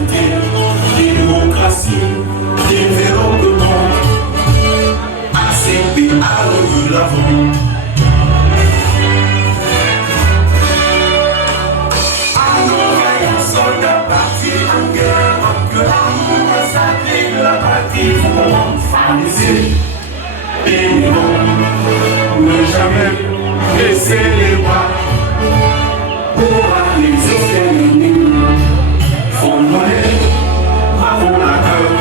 égalité, démocratie, développement. ACP à l'avant. À nos vaillants soldats partis en guerre, que l'amour sacré de la patrie vont familler. Et non, ne jamais laisser les bras pour aller jusqu'à l'ennemi. Fondons-les, bravo la gueule,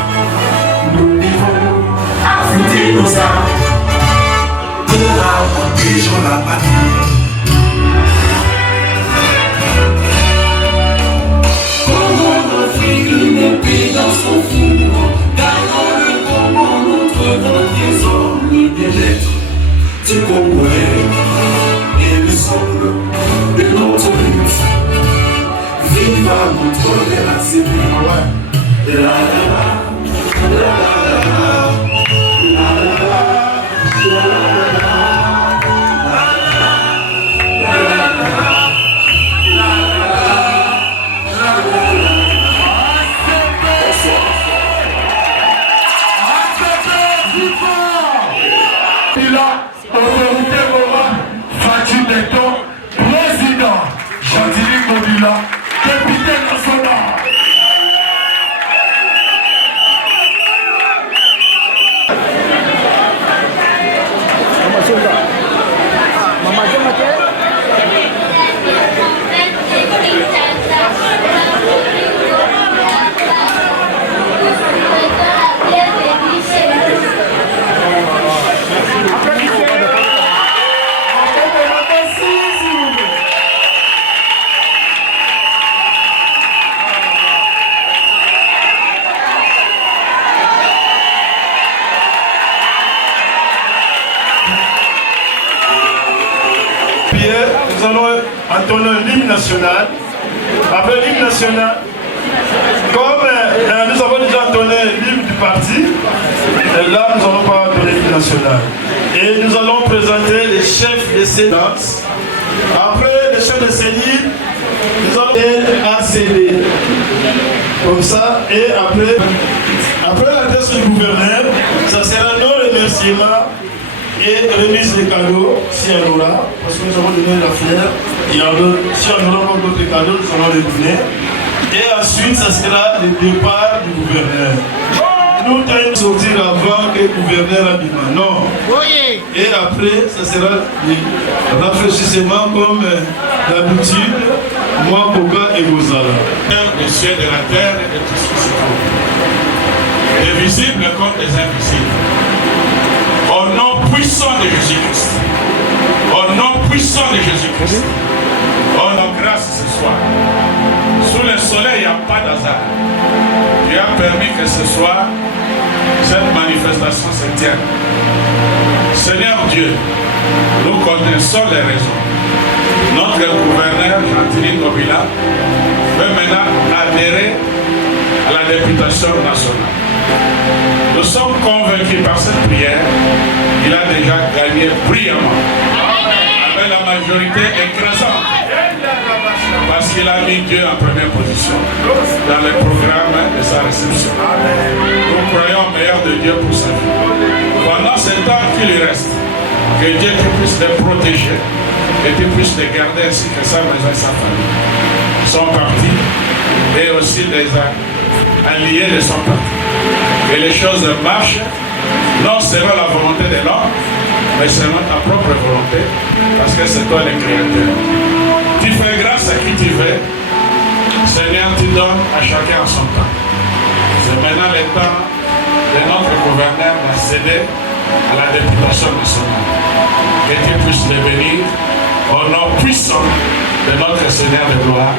nous devons affronter nos armes pour protéger la patrie. Comment offrir une épée dans son four, gardons le Congo, notre trésor, le bien-être du Congolais et le socle de notre lutte. Viva notre belle ACP. La la la, la autorité morale, Fatou Neto, président, Chantili Mobila, député national. Nous allons entonner l'hymne national. Après l'hymne national, comme nous avons déjà entonné l'hymne du parti, là nous n'allons pas entonner l'hymne national. Et nous allons présenter les chefs de séance. Après les chefs de cellule, nous allons ACD. Comme ça, et après l'adresse du gouverneur, ça sera nos remerciements et remise des cadeaux, si elle aura, parce que nous avons donné la fleur, si on aura d'autres cadeaux, nous allons les donner. Et ensuite, ça sera le départ du gouverneur. Nous devons sortir avant que le gouverneur abîme. Non. Et après, ça sera le rafraîchissement comme d'habitude, moi, Boga et Gozala. Les cieux de la terre et de tout ce qui se trouve. Les visibles comme les invisibles. Au nom puissant de Jésus-Christ. Au nom puissant de Jésus-Christ. Oh non, grâce ce soir. Sous le soleil, il n'y a pas d'hasard. Tu as permis que ce soir, cette manifestation se tienne. Seigneur Dieu, nous connaissons les raisons. Notre gouverneur, Chantili Mobila, veut maintenant adhérer à la députation nationale. Nous sommes convaincus par cette prière qu'il a déjà gagné brillamment, avec la majorité écrasante, parce qu'il a mis Dieu en première position dans le programme de sa réception. Nous croyons au meilleur de Dieu pour sa vie. Pendant ce temps qu'il lui reste, que Dieu puisse les protéger, que Dieu puisse les garder ainsi que sa maison et sa famille. Son parti et aussi les alliés de son parti. Que les choses marchent, non selon la volonté de l'homme, mais selon ta propre volonté, parce que c'est toi le créateur. Tu fais grâce à qui tu veux, Seigneur, tu donnes à chacun son temps. C'est maintenant le temps de notre gouverneur d'accéder à la députation nationale. Que tu puisses devenir au nom puissant de notre Seigneur de gloire,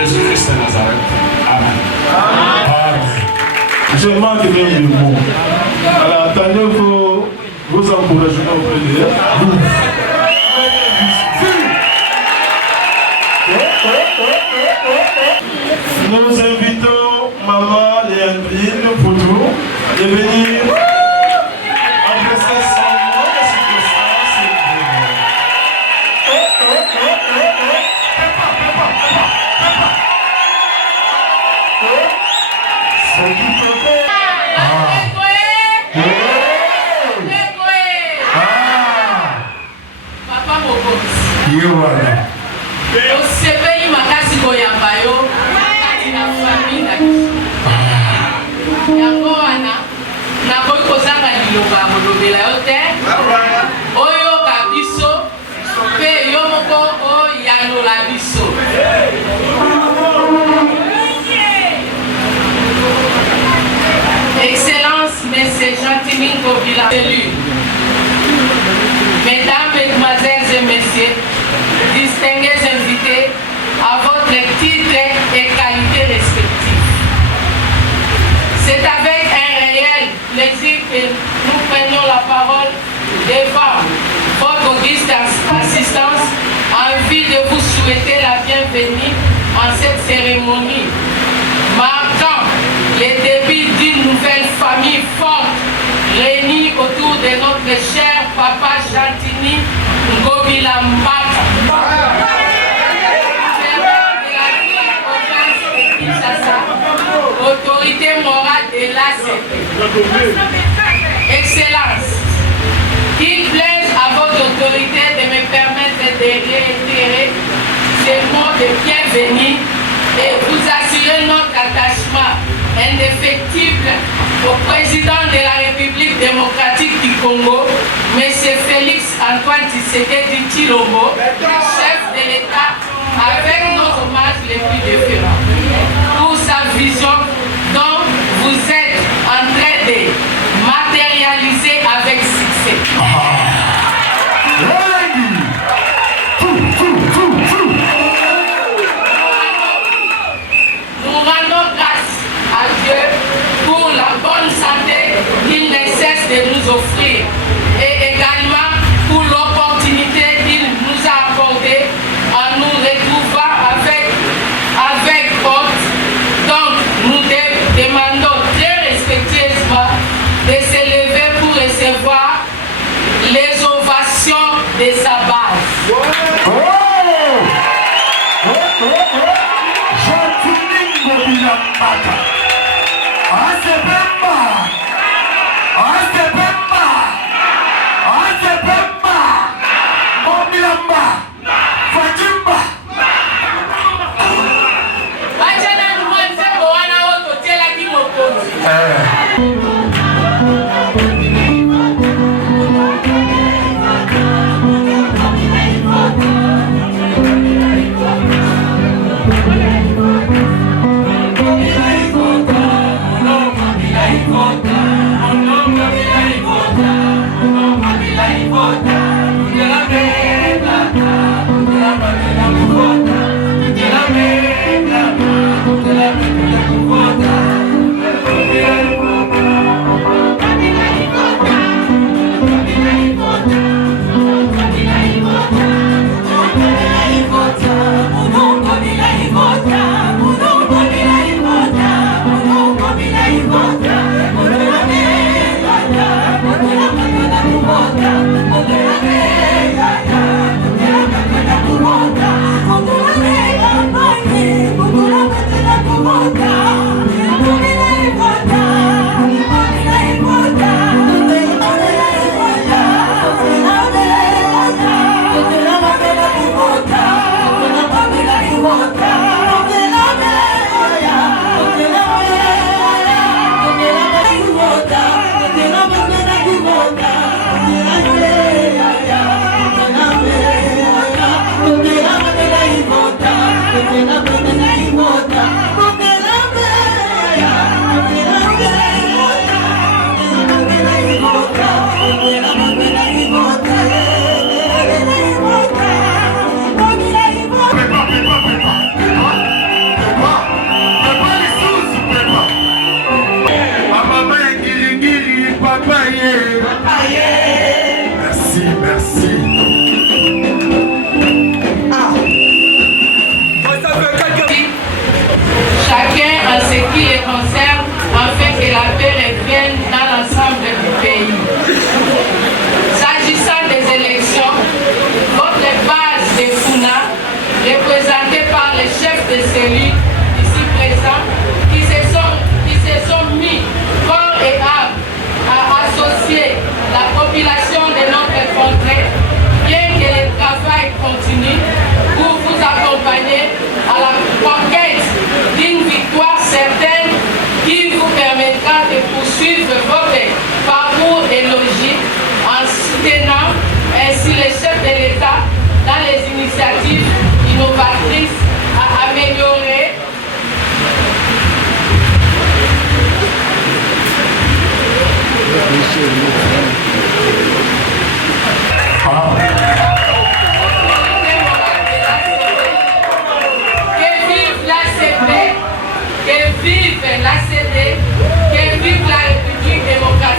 Jésus-Christ de Nazareth. Amen. Amen. Je manque même de mots. Alors attendez vos encouragements auprès de nous invitons Maman Léandrine Poudou de venir adresser son nom de circonstance. tolobela yo te oyo ka biso mpe yo moko oyanola biso. Excellence, Messieurs Gentilly Ngobila, élus. Mesdames, Mesdemoiselles et Messieurs, distingués invités à votre titre et qualité respectifs. C'est avec un réel plaisir que nous prenions la parole devant votre auguste assistance en vue de vous souhaiter la bienvenue en cette cérémonie marquant le début d'une nouvelle famille forte réunie autour de notre cher papa Gentilly Ngobila Mbaka. Autorité morale de l'ACP. Excellence, qu'il plaise à votre autorité de me permettre de réitérer ces mots de bienvenue et vous assurer notre attachement indéfectible au président de la République démocratique du Congo, M. Félix Antoine Tshisekedi Tshilombo, chef de l'État, avec nos hommages les plus déférents pour sa vision dont vous êtes en train de matérialiser avec succès. Nous rendons grâce à Dieu pour la bonne santé qu'il ne cesse de nous offrir et également pour l'opportunité qu'il nous a accordée en nous retrouvant avec autres. Donc nous demandons très respectueusement de se lever pour recevoir les ovations de sa base.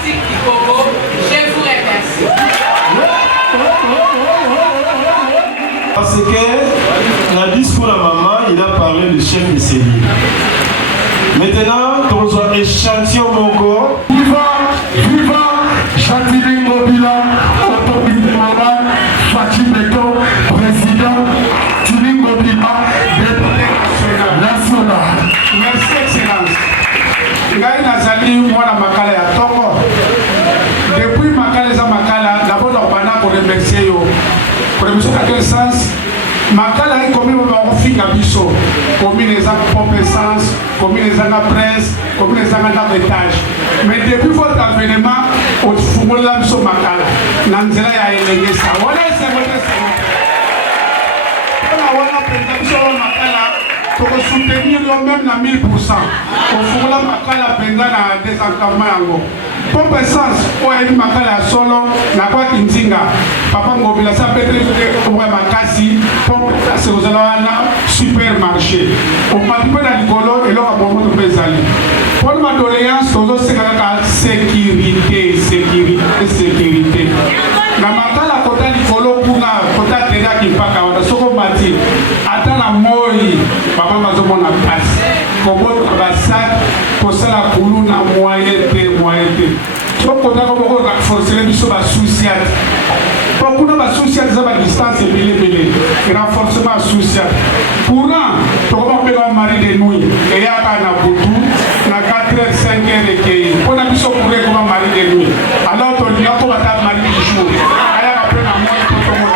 démocratique du Congo. Je vous remercie. Parce que dans le discours de maman, il a parlé du chef de cellule. Maintenant, dans un échantillon mon corps. Viva Chantilly Ngobila, autorité morale, Fatim Beto, président, Chantilly Ngobila, député national. Merci Excellence. Ngai nazali mwana makala ya Tongo. Depuis makala za makala, d'abord on va pour remercier yo. Pour remercier à quel sens? Makala est comme on fait biso, comme les gens pompe essence, comme les gens à presse, comme les gens à étage. Mais depuis votre avènement, au football là biso makala, nanzela ya elenge ça. Voilà c'est votre ça. On a président biso makala. Pour soutenir même à 1000%. Pour faire la makala pendant la désenclavement. Pompe essence, pour aider makala solo, la quoi kinzinga. Papa Ngobila, ça peut être comme makasi, pompe essence, vous allez avoir supermarché. On parle pas dans l'icolo et là, on va vous aller. Pour ma doléance, on doit sécurité. La makala côté l'icolo pour la côté terre qui pas on a soko bâti. Attends la mort. Papa mazomona passe kobo basak kosala kulu na moyen te to kota ko renforcer biso ba social pour kuna ba social za ba distance belé renforcement social pourant to ko ba mari de nuit et ya kana butu na 4h 5h ke pour na biso pour ko ba mari de nuit alors to ni ko ba ta mari de jour aya ka pe na moyen to to mo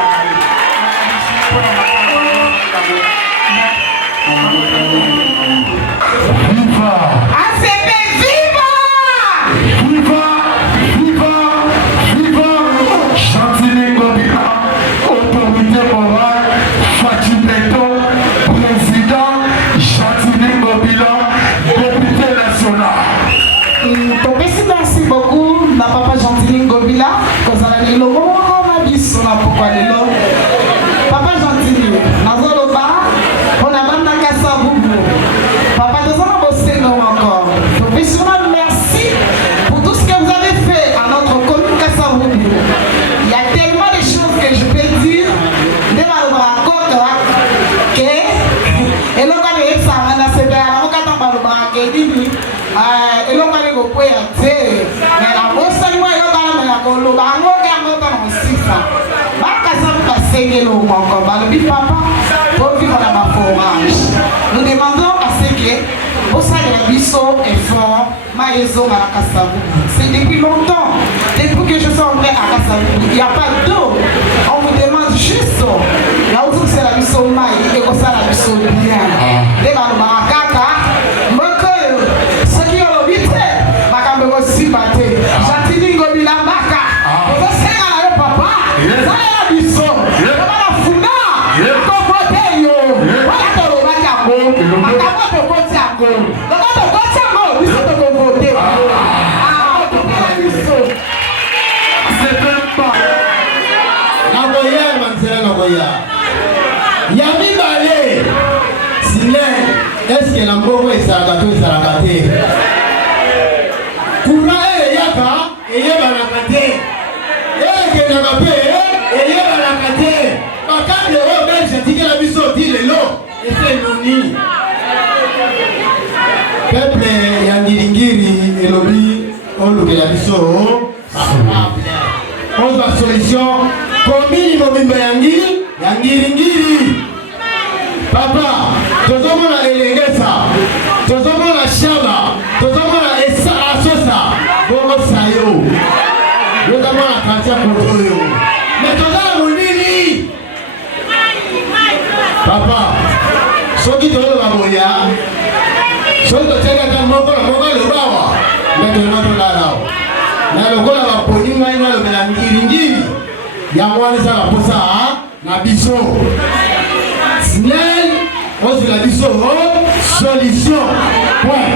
Merci beaucoup, ma papa Chantilly Ngobila, parce que le moment où on a dit sur la pourquoi papa Chantilly, Nazoloba, on a banda kassa boubou. Papa, nous allons bosser encore. Professionnel, merci pour tout ce que vous avez fait à notre commune Kassa Boubou. Il y a tellement de choses que je peux dire. De ma raconte, que et l'on va dire ça, on a fait bien, on va t'en dit. Et l'on va dire que mais la grosse salement est là, on va aussi ça. Papa, pour vivre dans ma forage. Nous demandons à ce que, au sein de la Bisso et fort, Maïzo à Kassa Boubou. C'est depuis longtemps, depuis que je suis entré à Kassa Boubou, il n'y a pas d'eau. On vous demande juste, là où c'est la Bisso Maï, et comme ça la Bisso bien. Les Barakaka, ceux qui ont le vite, Makambo aussi batté. Chantilly Ngobila Maka. Vous savez, papa, ça y est la Bisso. Yami Balé, Siné, est-ce que la mort est saragaté? Koura et Yaka, et Yabalakate, et Kenagapé, et Yabalakate, Bakam de Robert, j'ai dit que la mission dit le lot, et c'est Noni. Peuple Yangiringiri et Lobi, on loue la mission, on va solution, combine Mobimba Yangiringiri. Papa, tout le monde a élégasa, tout le monde a chama, tout le monde a asosa, bon sayo, notamment la quartier pour eux. Mais tout le monde dit, papa, ceux qui te le baboya, ceux qui te le baboya, le bawa, maintenant tu l'as là. Là le gars va poni moi il va le Yangiringiri. Yamwa les a la posa, na biso. Snell, on se la dit solution. Point.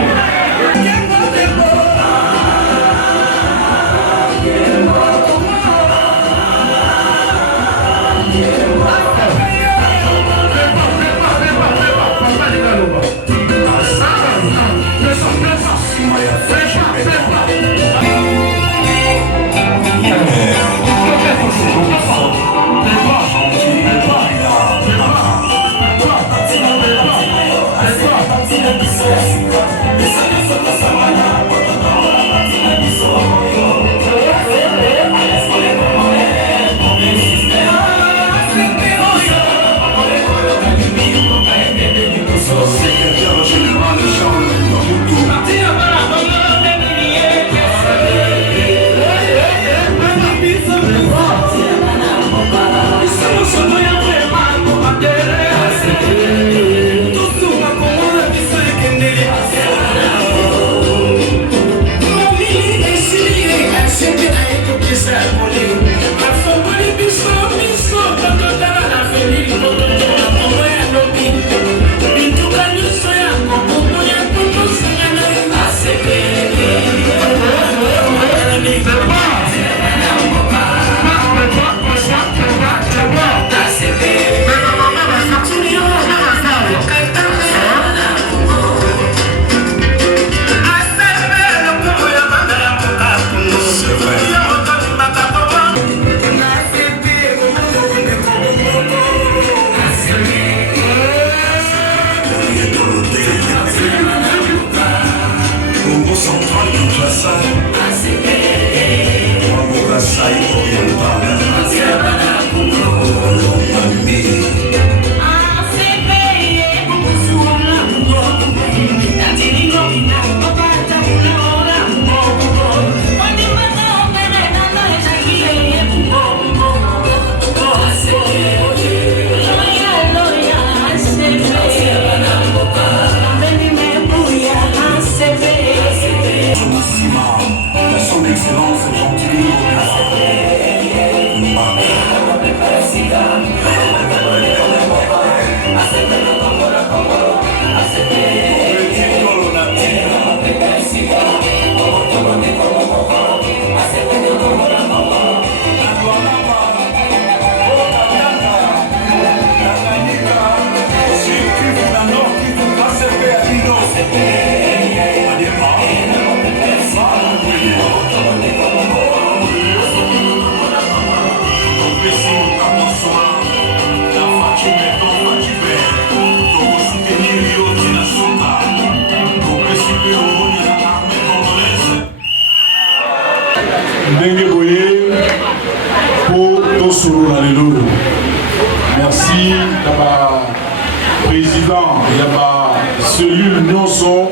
cellule nyonso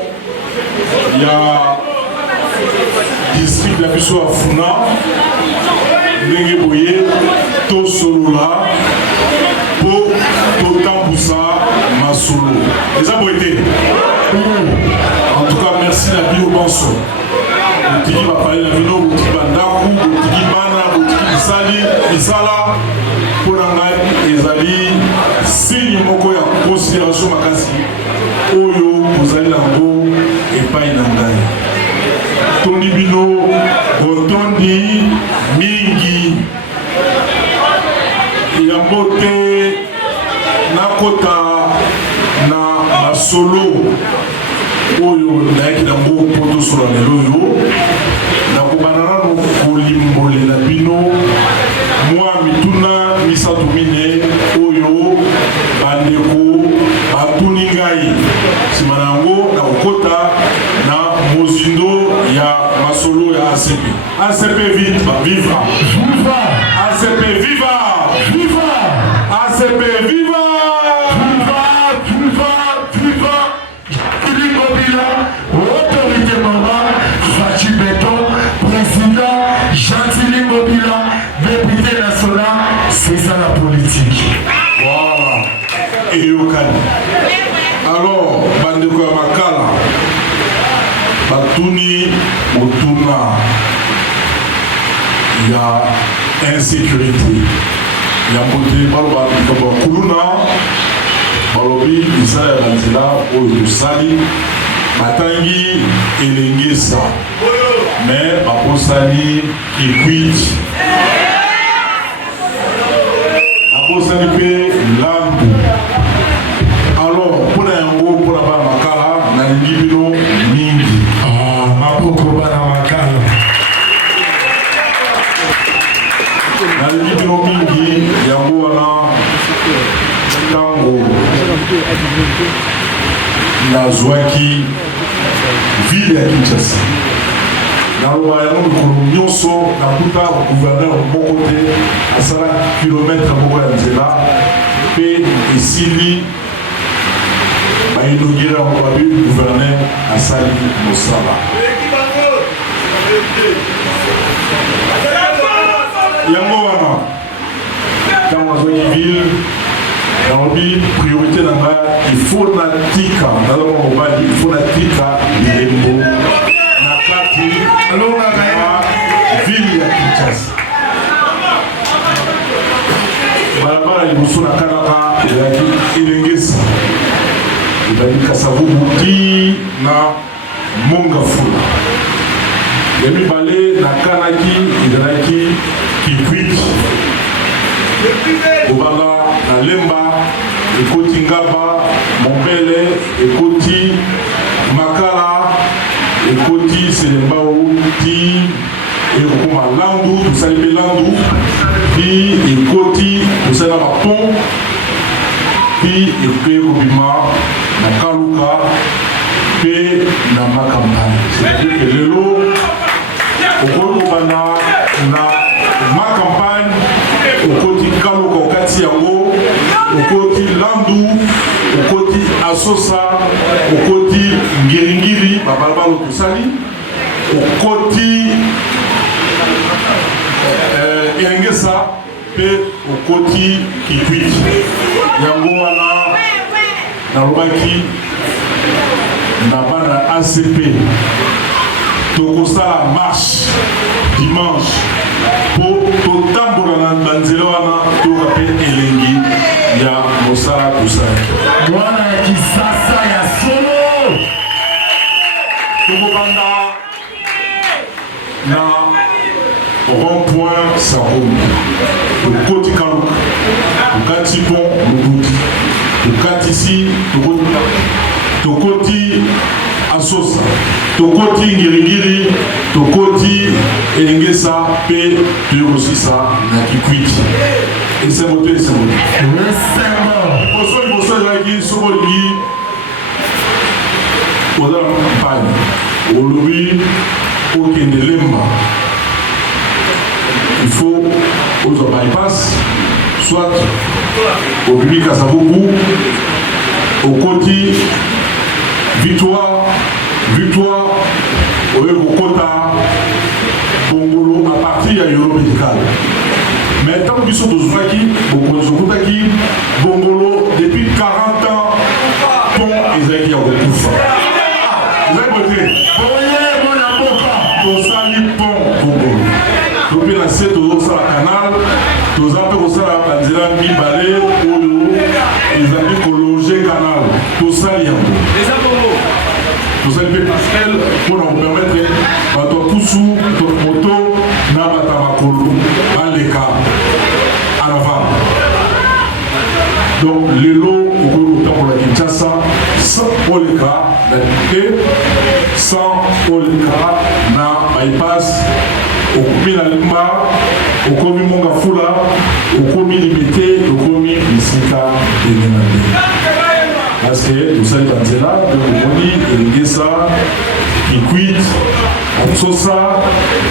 ya district ya biso ya Funa ndenge boye tosolola po totambusa masolo eza boye te. En tout cas merci na bino banso botiki bapale na bino botiki bandaku botiki bana botiki bisala mpo na ngai ezali signe moko ya considération makasi oyo bozali nango epai na ngai. Tondi bino botondi mingi yango te nakota na masolo oyo nayaki nango mpo tosola lelo oyo nakobana nano kolimbolela bino mwa mituna misato mine oyo bandeko batuni ngai nsima na yango nakokota na mozindo ya masolo ya ACP. ACP viva! Viva! ACP viva! Viva! ACP viva! Autorité maman, Fachi Beton, président, Gentili Mobila, député national, c'est ça la politique. Voilà. Et Yokani. Alors, bandeko ya makala, batuni otuna ya insécurité. Ya mbote baloba kuluna balobi isala ya banzela oyo tosali batangi elengesa mais bakosani kikwiti bakosani mpe lambu. Alors mpona yango mpona bana makala nalingi bino mingi maboko bana makala nalingi bino mingi yango wana ntango nazwaki ville ya Kinshasa naloba yango mikolo nyonso nakuta gouverneur moko te asala kilometre moko ya nzela mpe esili bainogire yango babi gouverneur asali mosala. Yango wana ntango nazwaki ville nalobi priorité na nga il faut natika nazoma mobali il faut natika bilembo na kati ya ville ya Kinshasa. balabala liboso na kanaka ezalaki elengesa ezalaki Kasavubu ti na Mongafula. Ya mibale na kanaki ezalaki Kikwiti Obanga na Lemba ekoti Ngaba Mombele ekoti Makala ekoti Selembao ti ekokoma Landu tosali mpe Landu ti ekoti tosali na bapon ti ekobima na Kaluka mpe na Makambani. C'est-à-dire que lelo okokobana na Makambani okoti Kaluka okati yango okoti Landu okoti Asosa okoti Ngiringiri babalabala tosali okoti Elengesa mpe okoti Kikwiti. Yango wana nalobaki na bana ACP tokosala marche dimanche po totambola na banzela wana toka mpe elengi ya mosala tosali. Mwana ya kisasa ya solo tokobanda na rond-point Sakomi tokoti Kaluka tokati pont Lubuti tokati si tokoti Asosa tokoti Ngiringiri tokoti Elengesa mpe toyokosisa na Kikwiti. Esengo te esengo te liboso ezalaki soko olingi ozala mpagne olobi okende Lemba il faut ozwa bypass soit obimi Kasavubu okoti victoire au Kota Bongolo à partir de Euromédical. Mais tant qu'ils sont tous qui Bongolo depuis 40 ans, pont Isaïe a tout vous avez voté. Pour ça, il pont Bongolo. Depuis la CET, tous ça la canal, tous appels ça la bandiera mi balai, ils avaient collogé canal. Tout ça, il y a tout ça, il pastel pour nous permettre de tout sous, toute moto, Nabatabakolo, à l'écart, à l'avant. Donc, les lots, au pour la Kinshasa, sans Oleka, sans Oleka, na bypass, au Komi Nalimba, au Komi Mongafula, au Komi Limité, au Komi Isika et Nenande. Parce que vous savez, Banzela, Komi, Elgesa, Kikwit, Sosa,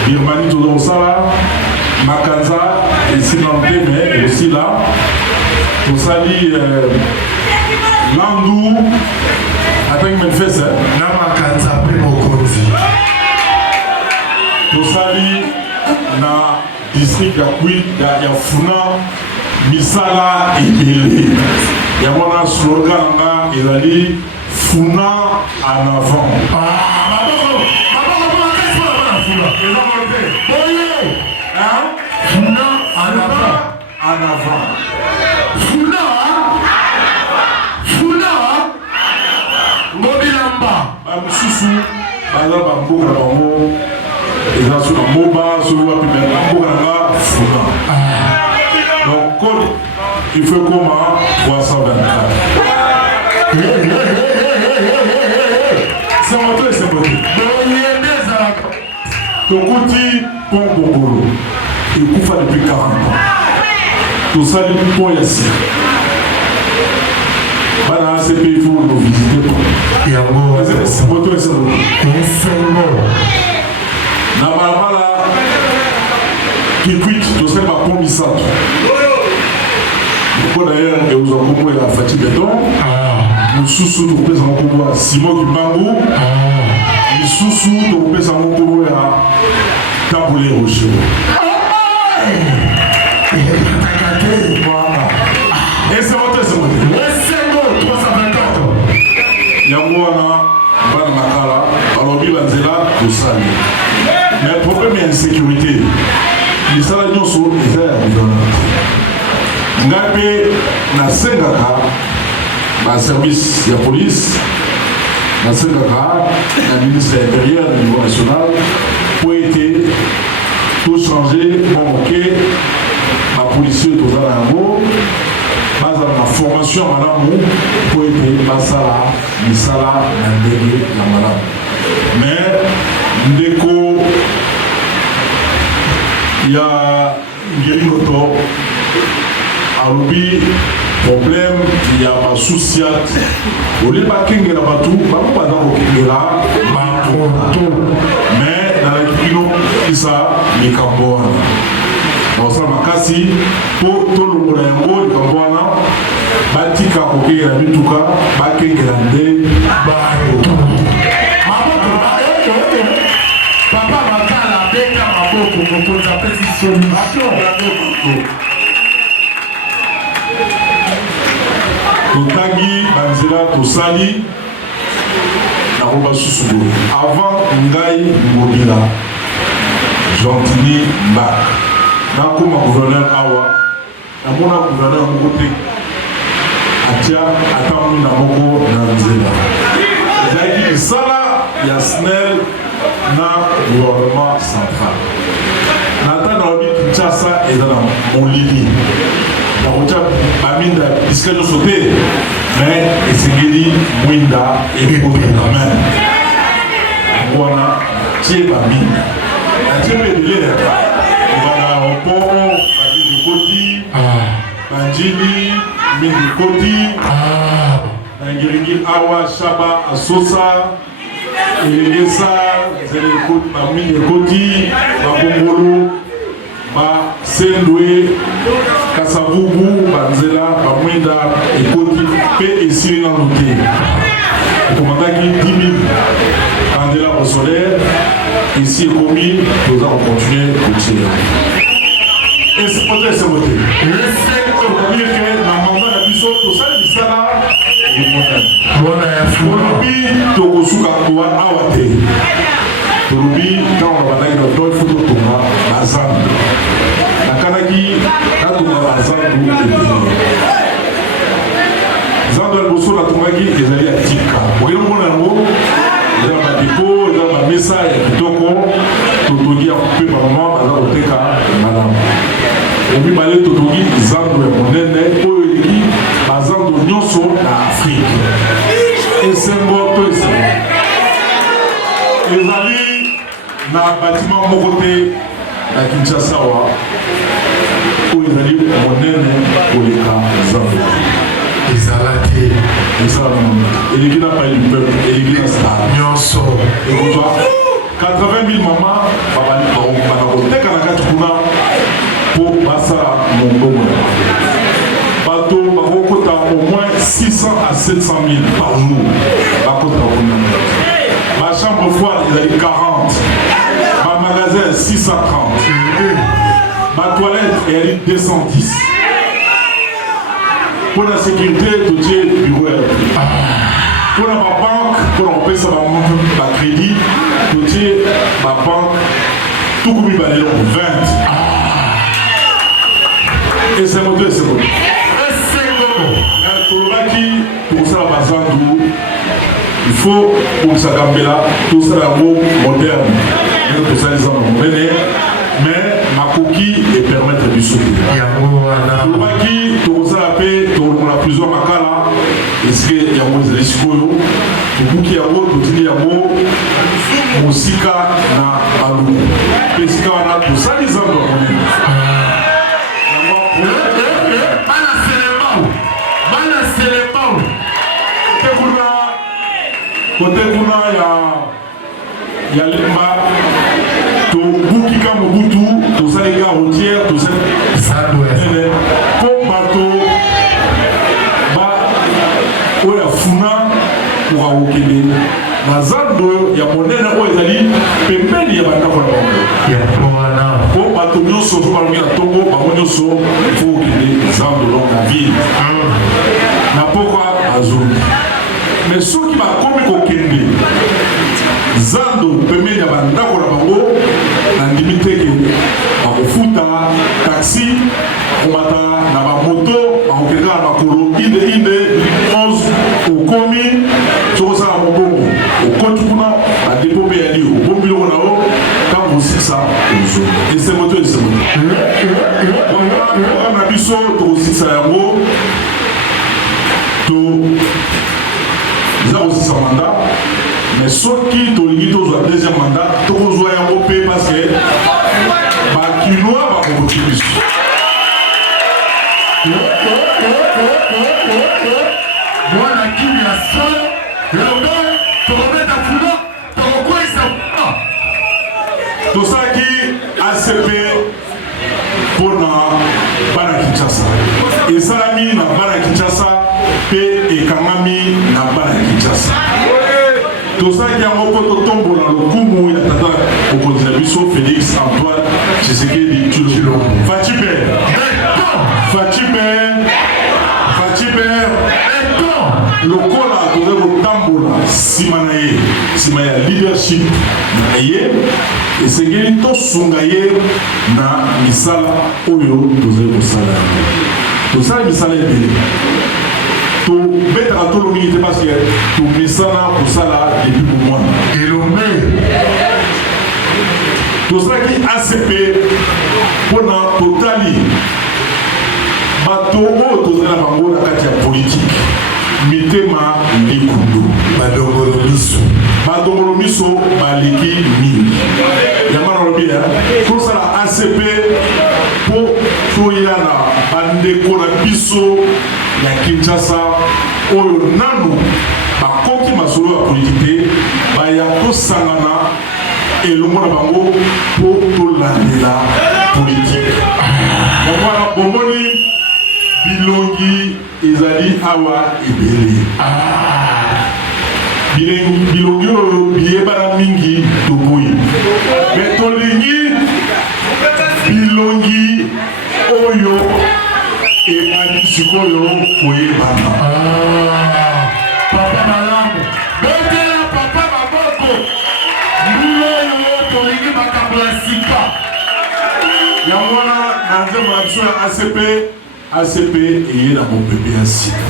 Birmanie, Todosala, Makanza, et Sinante, mais aussi là. Vous savez, Landou, attends, il me fait ça. Namakanza, Primo Konzi. Vous savez, na district ya Funa, Misala et Bélé. Il y a un slogan qui a dit Funa en avant. Funa en avant. En avant. Mobilamba. Susu, Bala Bamboka Bango, et là sur la Moba, sur le Bamboka Funa. Donc, code, il faut comment 324. C'est monté, c'est monté. Donc, on dit Pont Bongolo. Il coupe depuis 40 ans. Tout ça, il faut y aller. Dans ces pays, il faut nous visiter. C'est moto et c'est moto. Normalement, là, qui quitte, tout ça, il va prendre ça. Pourquoi d'ailleurs, et vous en comprenez la fatigue béton, nous sous-sous, nous faisons un combo à Simon Kimbangou, nous sous-sous, nous faisons un combo à Taboulé Rocher. Et c'est monté, c'est monté. Yangouana, Ban Makala, alors Bibanzela, tout ça. Mais le problème est l'insécurité. Les salariés sont les airs. Ngapé, na Sengaka, na service de la police, na Sengaka, na ministre de l'Intérieur au niveau national, pour être tout changé, pour que la police est aux alentours. La formation à madame pour être Basala, Misala, Nandégué, la madame. Mais, Ndeko, il y a Ngérinoto, Aloubi, problème, il y a ma souciate. Au lieu de Kingue la Batou, pas dans le Kingera, mais dans la Kino, il ça, les Cambois. Donc ça m'a cassé pour tout le monde en Camboana, Batika Koké la Bituka, Baké Grande, Papa Makala, Beka Maboko, pour ta petite solution. Totangi, Banzela, Tosali, Naroba Susugo. Avant Ngaï Mobila, Gentini Mbak. Comme gouverneur Awa, mon gouverneur Mokote, Atia, Atamu Namoko, Nanzela. C'est-à-dire ça là, il y a Snell dans le gouvernement central. Nathan Naomi Kinshasa est dans mon lit. La route a mis la discrétion sautée, mais c'est Gili, Mwinda et Kote la main. Voilà, qui est pas mis. La tienne est de l'air. Banjini, Mindikoti, Nangirigi Awa, Shaba, Asosa, Elisa, Zelekoti, Mindikoti, Babongolo, Sendwe, Kasavubu, Banzela, Bamwinda, Ekoti, P et Siri Nanouté. ekomandaki 10 000 candélabres solaires. Ici commis, nous allons continuer pour tirer. Et c'est pour ça que c'est-à-dire que dans le mandat de Bissot, tout ça, c'est ça. Tolobi tokosuka kwa awate. Tolobi quand on va dans le photo tonga bazan. Nakanaki na tonga bazan do. Zando el bosso la tongaki ezali atika. Oyo mona ngo eza ba dépôt, eza ba mesa ya kitoko. Totogi a coupé par maman baza oteka madame. Obi bale totogi zando ya monene oyo eliki bazando nyonso na Afrique. Esengo to esengo. Ezali na bâtiment moko te na Kinshasa wa oyo ezali monene koleka zando. Ezalaki. Eleki na paye du peuple, eleki na star. Nyonso. Écoute-toi, 80 000 mamans bakoteka na kati kuna po basala mombongo. Bato bakokota au moins 600 à 700 000 par jour. Bakota kuna. Ma chambre froide, il a 40. Ma magasin, 630. Ma toilette, elle est 210. Pour la sécurité, tout est bureau. Pour la banque, pour on paye ça par crédit, tout est ma banque, tout comme il va aller 20. Et c'est mon Dieu, c'est bon. Pour ça, la bazandou, il faut pour ça gambela, tout ça la mot moderne, tout ça les hommes mais ma coquille et permettre du souffle. Tout ça la paix, tout la prison makala, est-ce que y a des risques? Tout qui a mot, tout il y a mot, musika na balou. Pesika na tout ça les hommes. Côté kuna ya lemba to buki kama butu to salega routière to ça doit être pour bateau ba oya funa pour awokele bazando ya monene o ezali pembeni ya banda kwa bongo ya pona pour bateau nyonso to balongi na tongo bango nyonso faut okele zando dans la ville na pourquoi azoni. Mais ceux qui va comme kokende zando pembeni ya bandako na bango na limite ke bakofuta taxi komata na bamoto bakokende na makolo inde 11 okomi tokosala mobongo okoti kuna badepo mpe yali obombi biloko na yo ntango osikisa ozo esengo to esengo na biso tokosikisa yango to aussi son mandat, mais ceux qui ont le deuxième mandat, tous les gens ont payé parce que les Kinois vont voter plus. Moi, la qui la seule, l'odeur, tu remets ta couleur, tu recoins ça. Tout ça qui ACP pour Bana Kinshasa. Et Salami na Bana Kinshasa. Et Kamami na Bana Kinshasa. Tout ça qui a un peu tombe dans le Koumou, il y a au Konzinabiso, Félix, Antoine, Tshisekedi, Tchilo. Fatibé, le Kola, tout le Tambola, Simanaye, Simaya leadership, Naye, et c'est qu'il to Sungaye na Misala, Oyo, tout Sala. Tout ça, Misala est to mettre à tout le monde parce que tout misala pour ça là depuis pour moi et le mais tout ça qui ACP pour na totali bato o to za bango na kati ya politique mitema likundo badongolo miso baliki mingi yamana robia tout ça la ACP pour foyana bandeko na biso ya Kinshasa oyo nanu bakoki masolo ya politike baya kosangana elongo na bango po tolandela politike yango bomoni bilongi ezali awa ebele bilongi oyo biyebana mingi toboyi me tolingi bilongi oyo ebandi sikoyo koyebana. Papa malamu betela papa maboko mbula oyo tolingi makambo ya sika yango wana na nzembo na biso ya ACP eye na mopepe ya sika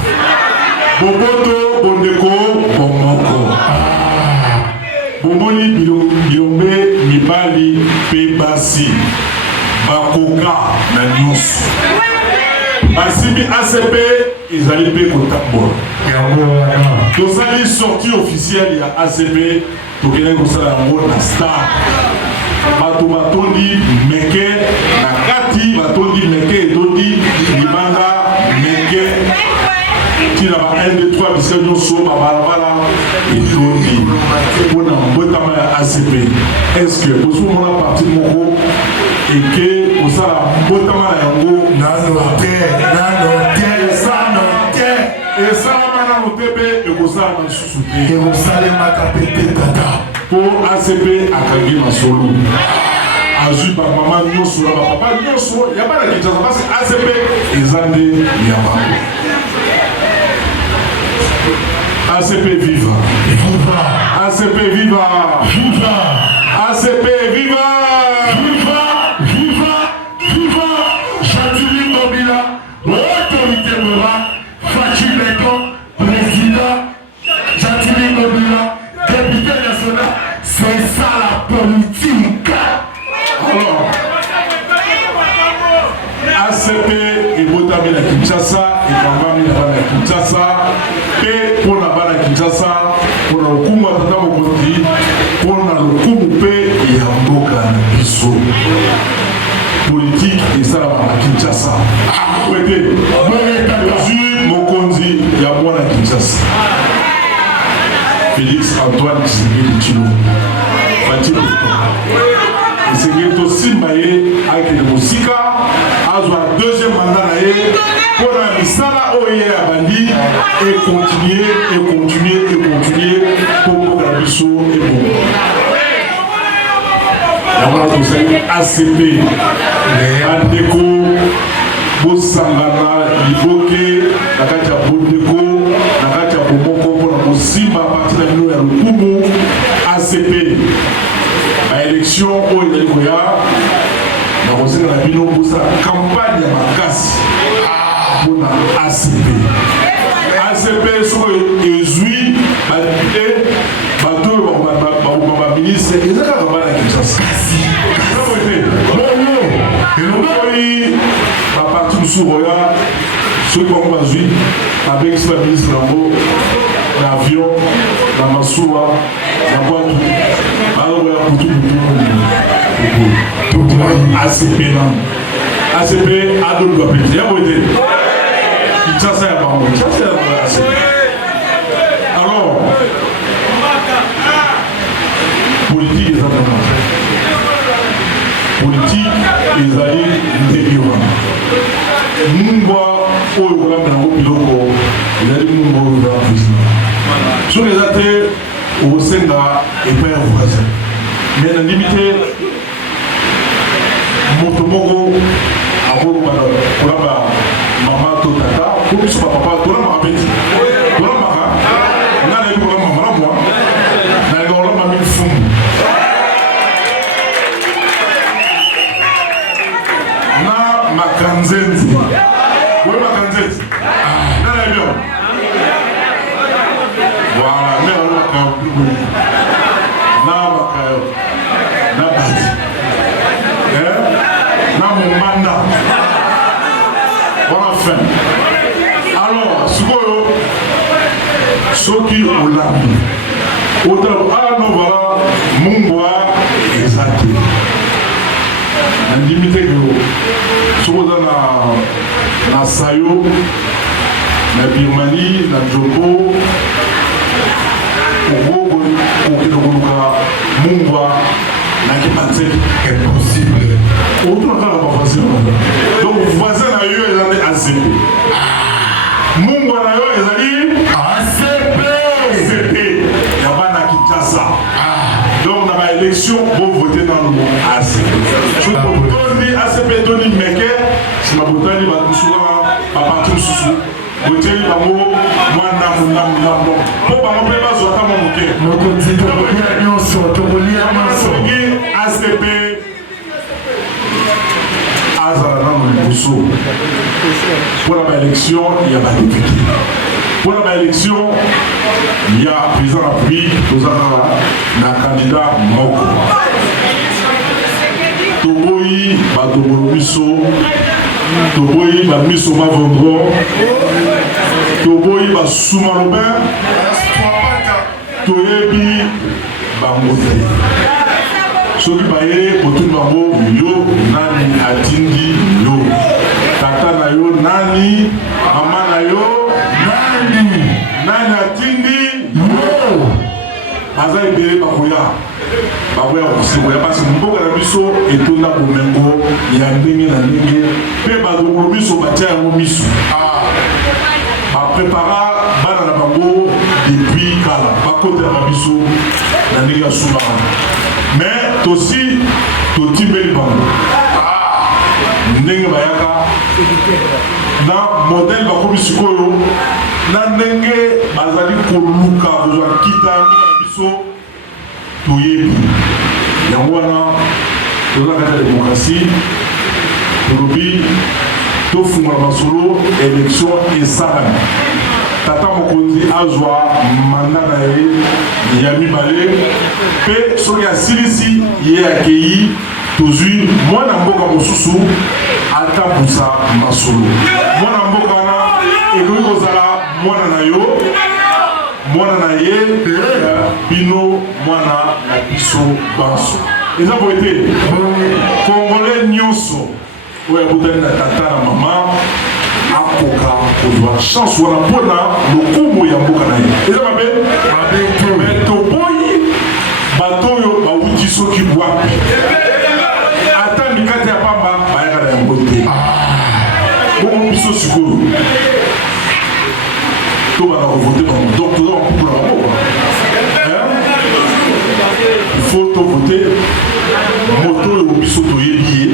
boboto bondeko bomoko bomoni bilombe mibali mpe basi bakoka na nyonso basimbi ACP ezali mpe kotambola tozali sortie officielle ya ACP tokendaki kosala yango na star bato batondi meke na kati batondi meke etondi libanga meke tina ba 1 2 3 bisika nyonso babalabala etondi mpona mbotama ya ACP. Est-ce que ozomona parti moko eke kosala mbotama na yango nano te esalama nano te mpe ekosala na lisusu te ekosalemaka pete tata po ACP akangi masolo azwi bamama nyonso na bapapa nyonso ya bana Kinshasa parce ACP eza nde ya bango. ACP viva ACP viva ACP viva Jatili Ngobila autorité morale Fachi Beton président Jatili Ngobila député national. C'est ça la politique. Alors ACP ebotami na Kinshasa ekambami na bana ya Kinshasa mpe mpo na bana ya Kinshasa mpo na lokumu ya tata mokonzi mpo na lokumu mpe ya mboka na biso. Politique esalama na Kinshasa wete ozwi mokonzi ya mwana Kinshasa Félix Antoine Tshisekedi Tshilombo bati esengeli tosimba ye akende mosika azwa deuxième mandat na ye mpo na misala oyo ye abandi ekontinue mpo mboka na biso ebongo. yango na tozali ACP bandeko bosangana liboke na kati ya bondeko na kati ya bomoko mpona kosimba parti na bino ya lokumu ACP. Baélection oyo ezali koya na kosenga na bino kosala kampagne ya makasi mpona ACP. ACP soki ezwi badepute bato oyo bakoma baministre eza kaka bana ya Kinshasa elokoi baparti mosusu oya soki bango bazwi babengisi baministre yango na avion na masuwa na bwatu bazokoya putuputu ACP nano ACP adolu bapeti yango ete Kinshasa ya bango Kinshasa ya bango ACP. Alors politique eza tana politique ezali ndenge wana mungwa oyo kolanda yango biloko ezali mungwa oyo eza président soki eza te okosenga epai ya voisin mais na ndimi te moto moko akolobana kolamba mama to tata po biso bapapa tolamaka peti tolamaka nga nayebi kolamba mama na mwa nayeka kolamba mingi fumu na makanzenzi oyo makanzenzi na nayebi yo voilà mais alobaka na makayo na bati na momanda wana fin. Alors sikoyo soki olambi otala no vala mungwa eza te na ndimi te ke soki oza na sayo na Birmanie na Jombo okokende koluka mungwa naki manzeki impossible otuna kaka bavoisin donc voisin na yo eza nde ACP mungwa na yo ezali ACP élection, vous votez dans le mot ACP. Je vous dis ACP, Tony Meké, si ma bouteille va tout souvent, à partir de ce soir. Bouteille va mot, moi, nam. Pour pas m'en faire, je vais pas m'en moquer. ACP, pour la élection, il y a des députés. Pour la élection, il y a président de la République, un candidat Moko. Toboyi, Badoborobiso, Toboyi, Bamiso Mavondro, Toboyi, Basumarobin, Toyebi, Bangote. Soki baye botu bango yo nani atindi yo tata na yo nani mama na yo nani atindi yo baza ebele bakoya kosekoya pasi mboka na biso etonda bomengo ya ndenge na ndenge mpe badokolo biso batia yango miso baprepara bana na bango depuis kala bakotela biso na ndenge ya sumaka mais tosi totimbeli bango ndenge bayaka na modele bakomi sikoyo na ndenge bazali koluka kozwa kita na biso toyebi yango wana toza kati ya démocratie tolobi tofungola masolo élection esalami tata mokonzi azwa manda na ye ya mibale mpe soki asilisi ye akei tozwi mwana mboka mosusu atambusa masolo mwana mboka wana ekoki kozala mwana na yo mwana na ye bino mwana na biso banso eza boye te kongole nyonso oyo akutani na tata na mama akoka kozwa chance wana mpona lokumu ya mboka na ye eza mabe me toboyi bato oyo bauti soki bwapi ata mikate ya pamba bayaka na yango te bongo biso sikoyo tobana kovote bango donc toza bapuku na bango faut tovote moto oyo biso toyebi ye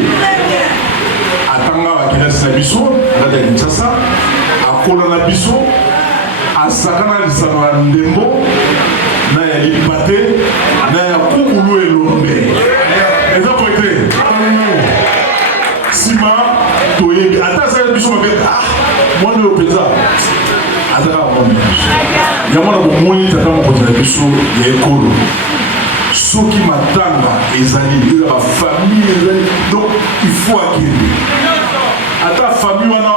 atanga bakilasi na biso ngati ya kinshasa akola na biso asaka na lisano ya ndembo na ya lipate na ya kukulu elombe eza poete nsima toyebi ata asaka biso mabe mwana oyo mpenza azaka bamona yango na bomoni tata mokonzi na biso ya ekolo soki matanga ezali eza bafamille ezali donc il faut akende ata famille wana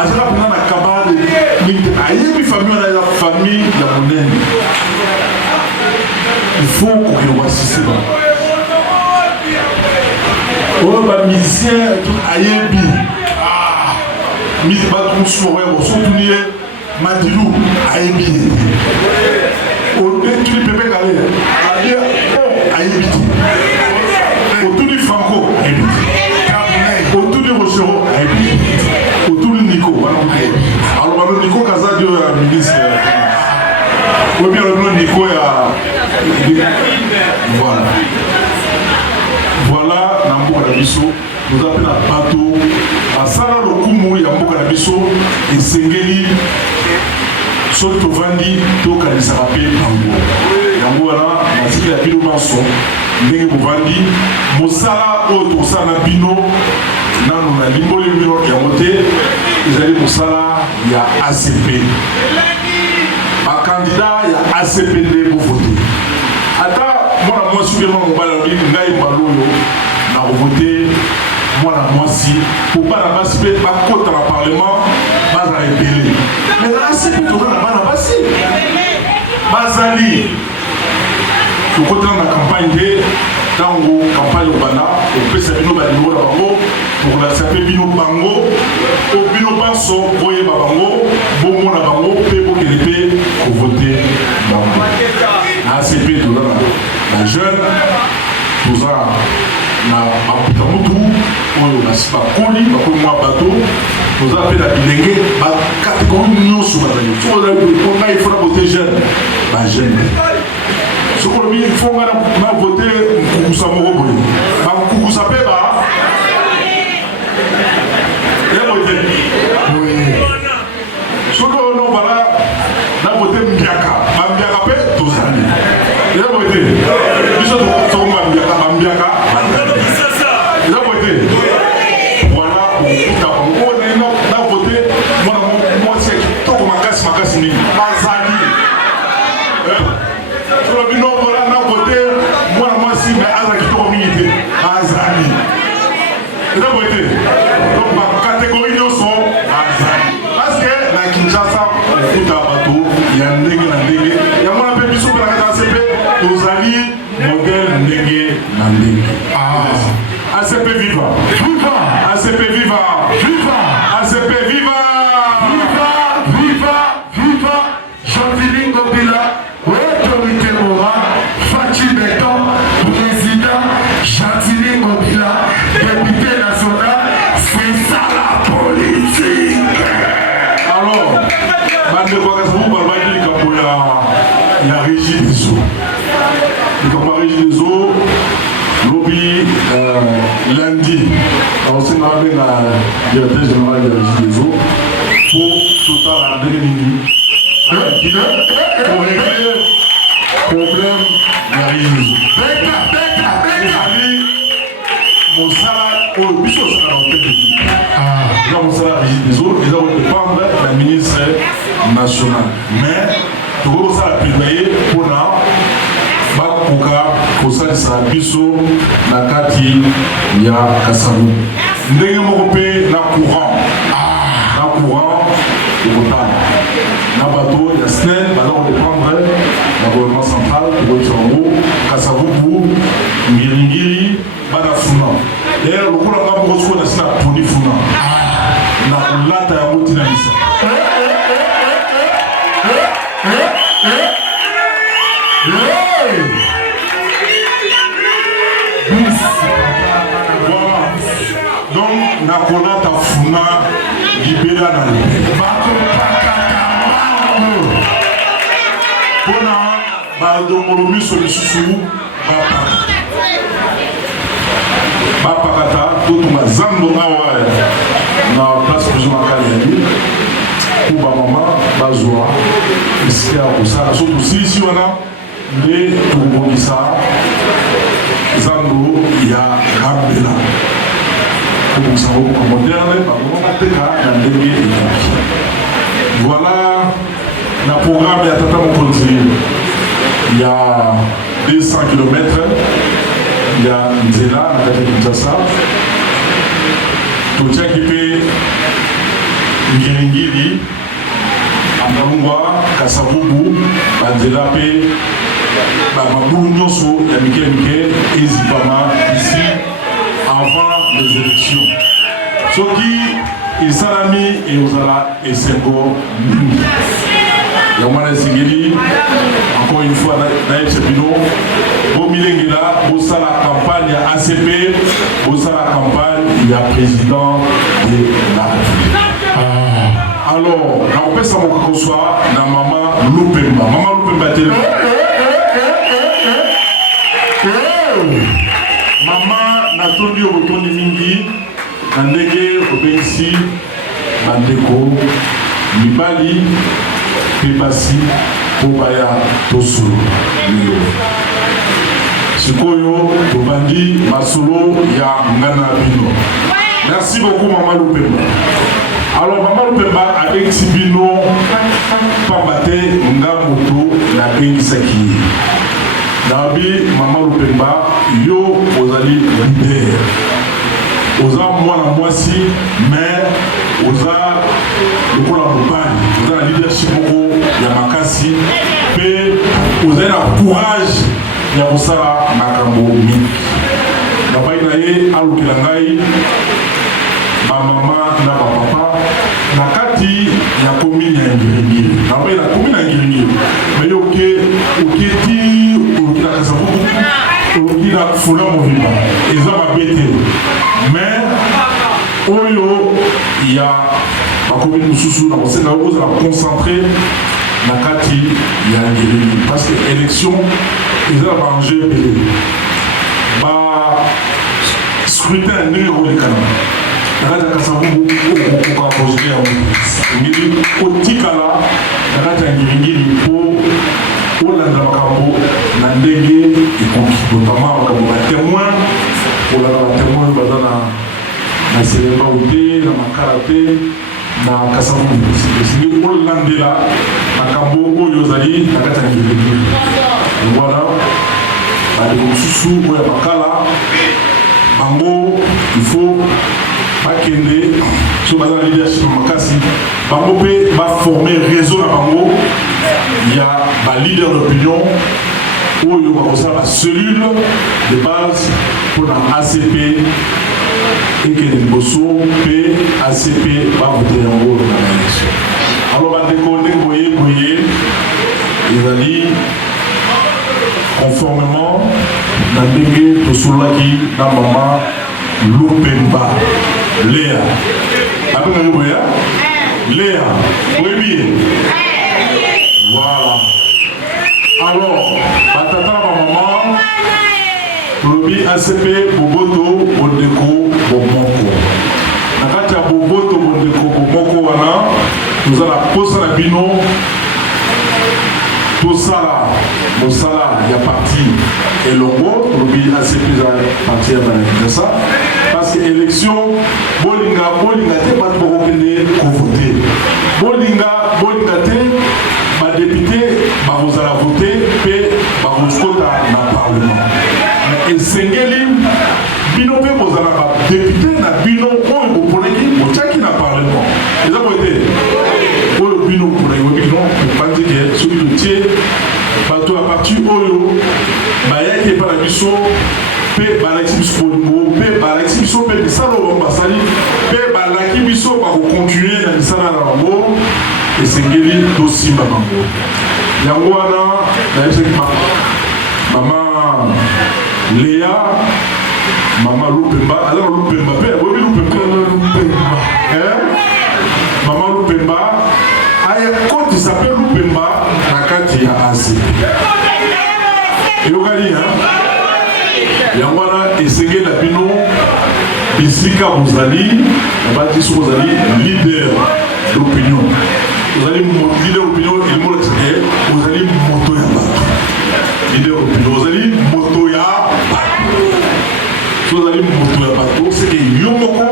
azala mpena na kabale mingi te ayebi famille wana eza famille ya monene il faut kokende wasise ba oyo bamusicien ayebi bato mosusu bakoya kosotuni ye madilu ayebi ye tuni pepe kale ayebi te otuni franco ayebi te otuni rochero ayebi te otuni niko alobalo niko kaza dio ya ministre oyebi alobalo niko ya voilà na mboka na biso toza mpe na bato basala lokumu ya mboka na biso esengeli soki tovandi tokanisaka mpe bango yango wana masika ya bino banso ndenge bovandi mosala oyo tokosala na bino nano na limboli bino yango te ezali mosala ya ACP bakandida ya ACP nde bovote ata mwana mwasi mpe mwana mobali alobi ngai mbala oyo na kovote mwana mwasi po bana basi mpe bakota na parlement bazala ebele mais na ACP toza na bana basi bazali tokotana na campagne te ntango campagne obanda opesa bino balingo na bango tokolakisa mpe bino bango po bino banso boyeba bango bomona bango mpe bokende mpe kovote bango na ACP toza na jeune toza na bakuta mutu oyo basi bakoli bakomi mwa bato toza mpe na bilenge bakategori nyonso bazali soki ozali ngai fona bote jeune bajeune Ce qu'on il faut voter Kukusa Moroboy. Kukusa Peba. Oui. Ce qu'on a voté Mbiaka. Mbiaka Pe, Tosani. Il a voté. Il a voté. Voilà. On a voté. Moi, c'est tout comme un casse ni. Azali. Sur le bilan, voilà, on a voté. Moi, si, mais Azali, tout comme unité. Azali. Il a voté. Donc, ma catégorie de son, Azali. Parce que la Kinshasa, tout à bateau, il y a un nègre, il y a moins de bisous pour la ACP, Tozali, modèle nègre, ACP viva! Viva! ACP viva! Viva! ACP viva! Viva! Viva! Viva! Jean-Philippe Ngobila, autorité morale, Fachi Beton, président, Jean-Philippe Ngobila, député national, c'est ça la politique! Alors, bande de Kwakasabou, il y a Régie des eaux. Il y a Régie des eaux, lobby lundi. Alors, c'est la directrice générale de la Régie des eaux pour Total à 2 minutes. Pour régler le problème de la Régie des eaux. Mon salaire, au bichot, ça va être là, mon salaire Régie des eaux, ils vont dépendre de la ministre nationale. Mais, tout le monde a plaidoyer pour la bakuka kosalisa biso na kati ya Kasavu. Ndenge moko pe na courant ekotala na bato ya SNEL bazako dépendre na gouvernement central kokoyisa bango Kasavu pour ngiringiri bana funa. D'ailleurs lokola nga moko sikoyo nasi na poni funa na kolata yango tina misa. Voilà. Donc, Nakola Tafuna, Libéra Nali. Pona, Baldomolomi Solisusu, Bapakata, tout le Zando Awa, na place plus ou moins pour maman, Bazoa, ici à Oussa, surtout si on a les Toubonissa, Zando, il y a Gambela. Pour ça, on moderne, voilà, le programme est à Tata Mokonzi. Il y a 200 km, il y a Nzela, à Tata Kinshasa, tout ça qui fait Ngiringiri, Andalungwa, Kasavubu, Banzela Pe, Bababou Nyoso, Yamike, et Zibama, ici, avant les élections. Ce qui est Salami et Ozala et Sengo, Yamana Singeli, encore une fois, Naïf Sepino, Bomilengila, Osa la campagne ACP, Osa la campagne, il y a président de la République. Alors, on peut savoir qu'on soit la maman Loupemba. Maman Loupemba, télé. Maman Natoli Otondi Mingi, Nandege, Obensi, Mandeko, Mibali, Pebasi, Pobaya, Tosolo. Sikoyo, Tobandi, Masolo, Ya Ngana Bino. Merci beaucoup, Maman Loupemba. Alors, Maman Loupemba a exhibino Pambate Ngamoto la Bengisaki. Nabi Maman Loupemba, yo ozali leader. Oza mwana mwasi, mais oza lokola mobali. Oza na leadership moko ya makasi, pe oza na courage ya kosala makambo mingi. Nabai na ye alukela ngai bamama na bapapa na kati ya commune ya Ngiringiri. Nabai na commune ya Ngiringiri, mais yo oketi okila Kasavubu, okila Fula Moviba, eza mabete. Mais oyo ya bacommune mosusu na kosenga oza na concentré Nakati Yangiri. Parce que l'élection, ils ont arrangé le scrutin de l'Élecana. Nakati Kasavubu, au projet à Ngiri, au Tikala, Nakati Yangiri pour la Makambo, Nandege, notamment le témoin, pour la témoin, na célébrité, na karaté, na Kasavubu. C'est pour l'Andela, na Kambo, au Yozali, na Kata Ngiri. Voilà, les Soussou, ou la Makala, Bango, il faut pas qu'il y ait sur la leadership Makasi. Bango va former réseau à Bango. Il y a un leader d'opinion où il y a la cellule de base pour l'ACP et que les Bosso P ACP va voter en haut dans l'élection. Alors, vous voyez, il a dit conformément à l'Indégué de Soulaki, dans Maman Lupemba, Léa. Après, vous voyez, Léa, oui, voilà. Alors, Batata, ma maman, Lobi ACP, Boboto, Bondeko, Boboko. Nakatia Boboto, Bondeko, Boboko, nous allons poser la bino. Tout ça, il y a parti et Longo, Lobi ACP, parti à ça. Parce que l'élection, Bolinga, t'es pas pour voter. Bolinga, t'es député, vous allez voter, puis vous allez dans le Parlement. Mais il s'engage, bino pe vous allez député, na bino, vous prenez qui, vous tchaki dans le Parlement. Et ça vous été, vous bino pour les bino, vous pensez que celui de tiers, bateau à partir oyo, baya qui est pas la mission, pe balaki bolingo, pe balaki biso pe bisalo basali, pe balaki biso ba ko continuer na bisala na bango. Et c'est Ngeli Dossi Mamango. Yangwana, maman Léa, maman Lupemba. Alors Lupemba, oui Lupemba. Maman Lupemba, quand il s'appelle Lupemba, Nakati a assez. Et au Gali, Yangwana, et c'est Ngeli Lapino, Bisika Bouzali, Baptiste Bouzali, leader d'opinion. Vous allez leader d'opinion et le mot extérieur, vous allez moto ya bato. Leader d'opinion, vous allez moto ya bato. Vous allez moto ya bato, c'est que yomoko,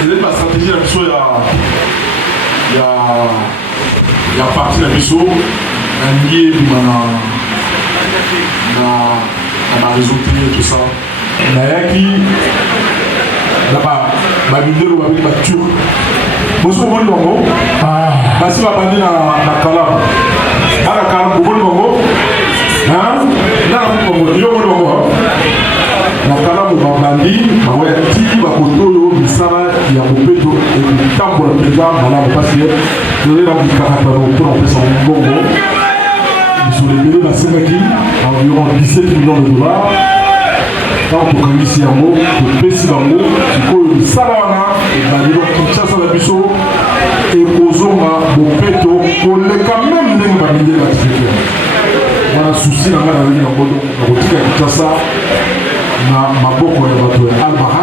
c'est ma stratégie la mission ya parti la mission, Nangi na résultat tout ça. Nayaki, là-bas, ma vidéo va venir battre. Vous avez vu Bongo? Parce que vous avez na Kalam. Na Kalam, vous avez vu Bongo? Na Bongo, vous avez vu Bongo? Na Kalam, vous avez vu Bongo? Vous avez vu Bongo? Misara, il y a beaucoup de temps pour le président, parce que vous avez vu Bongo pour en faire son Bongo. Ils sont les délais d'Assemaki, environ 17 millions de dollars. Quand on a ici un mot, on peut passer dans le mot, il faut le savoir, et dans le Kinshasa la biso, et aux hommes, au péto, on est quand même les validés la situation. On a un souci dans la vie, on a Kinshasa, on a Maboko et Bato et Albaha,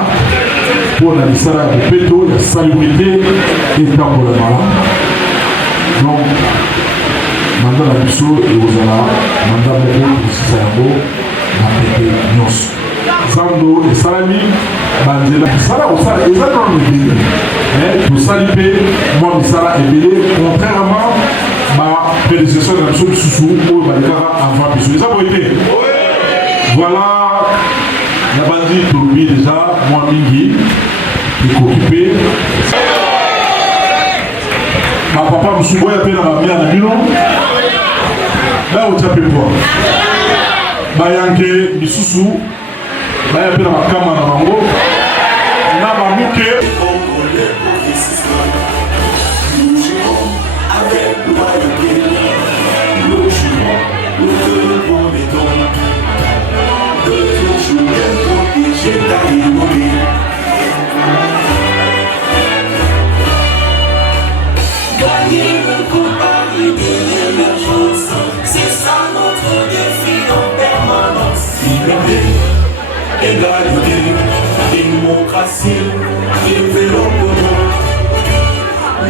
pour la Nisara de péto, la salubrité et le temps pour le malin. Donc, mandat la biso et aux ala, mandat Moko, et Sisayabo, la pété, Nyos. Zando et Salami, Bandela, Sala au Sala, exactement le pays. Mais pour Salipé, moi, Sala est belé, contrairement à ma prédécesseur de la mission de Soussou, où Balikara avant Bissou. Les abonnés. Voilà, la bandit Touloubi déjà, moi, Mingi, qui est occupé. Ma papa me souboie à peine à ma mère à Milan. Là où tu as pu voir. Bayanke, Missoussou. Baya pena makama na bango na bamuke nous jouons avec loyauté, nous jouons, nous devons les dons de toujours être obligés d'aller mourir. Gagner le combat idéal. égalité, démocratie, développement.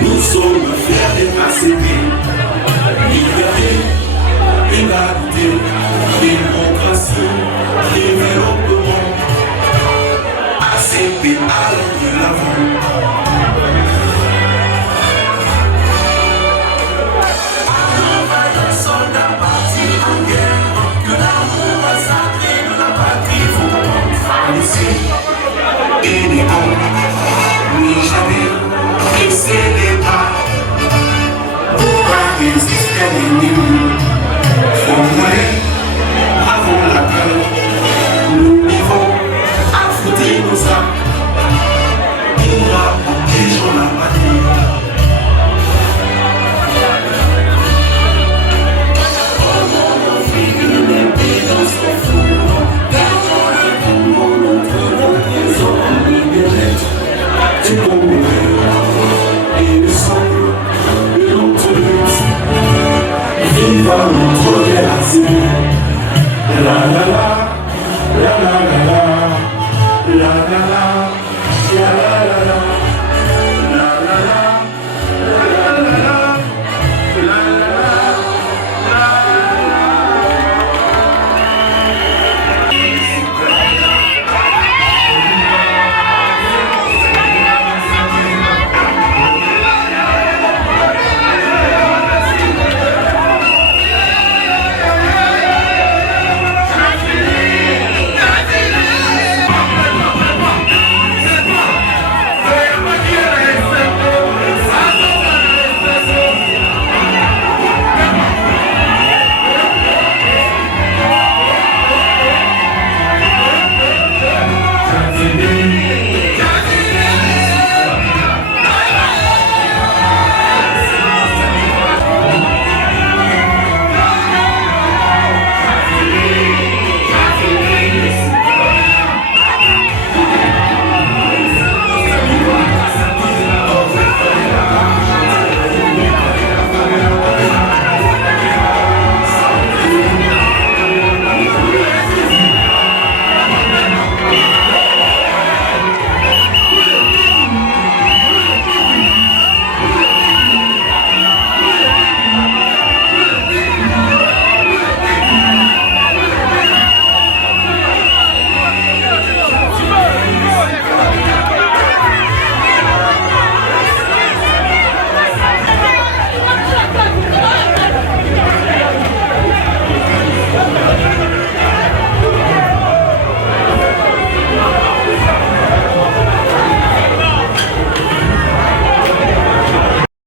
Nous sommes